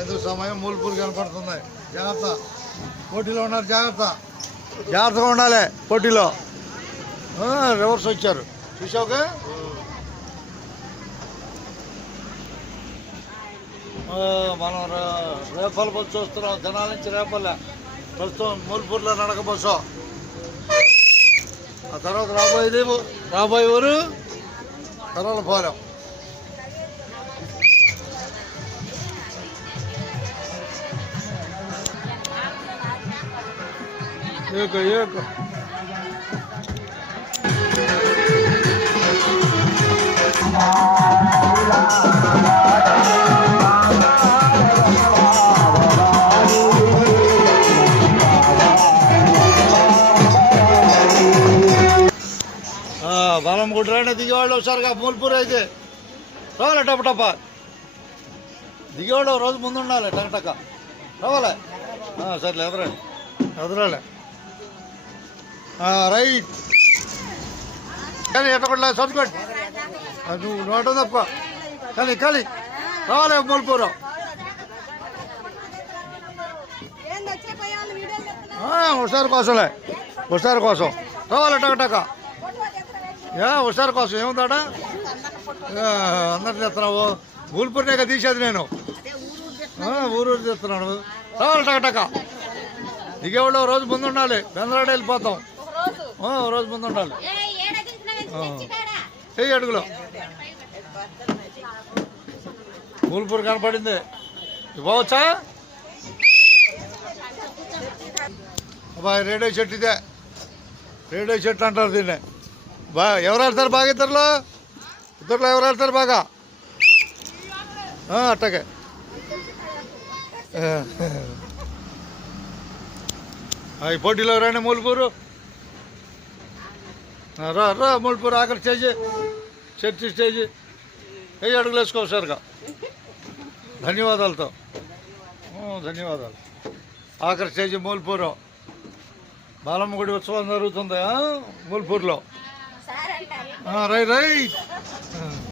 సాయంత్రం సమయం మూలపూర్ కనపడుతుంది. జాగ్రత్త, పోటీలో ఉన్నారు. జాగ్రత్త, జాగ్రత్తగా ఉండాలి పోటీలో. రివర్స్ వచ్చారు చూసావుగా. మనం రేపల బస్సు చూస్తున్నాం. జనాల నుంచి రేపల్లె ప్రస్తుతం మూలపూర్లో నడక బస్సు. ఆ తర్వాత రాబోయే ఊరు కరవలపాలెం. ఏకో బలం కుట్రాండి. దిగేవాళ్ళు ఒకసారిగా మూలపూర్ అయితే రావాలి. టపటప్ప దిగేవాళ్ళు రోజు ముందు ఉండాలి. టకటక రావాలి. సర్లే ఎదురాలే రైట్. కానీ ఎట్టకుండా చదువుకోండి. నువ్వు నోట తప్ప కానీ రావాలి మూలపూర్. ఒకసారి కోసం రావాలి. టకటక ఒకసారి కోసం ఏముందాడా అందరిని తెస్తున్నావు. మూలపూర్నే కదా తీసేది నేను. ఊరు తెస్తున్నాడు. రావాలి టకటక. దిగేవాళ్ళు రోజు ముందు ఉండాలి. బెందరాడు వెళ్ళిపోతాం. రోజు ముందు ఉండాలి. 7 అడుగులు మూలపూర్ కనపడింది. పోవచ్చా అబ్బాయి? రేడియో చెట్టు ఇదే. రేడియో చెట్టు అంటారు దీన్ని. ఎవరు ఆడతారు బాగా? ఇద్దరులో ఎవరు ఆడతారు బాగా? అట్టగే ఈ పోటీలో రండి మూలపూరు. రా మూలపూరు ఆఖరి స్టేజీ, చర్చి స్టేజీ. 7 అడుగులు వేసుకో సరిగా. ధన్యవాదాలు. ఆఖరి స్టేజీ మూలపూరు. బాలమ్మ గుడి ఉత్సవం జరుగుతుంది మూలపూర్లో. రైట్.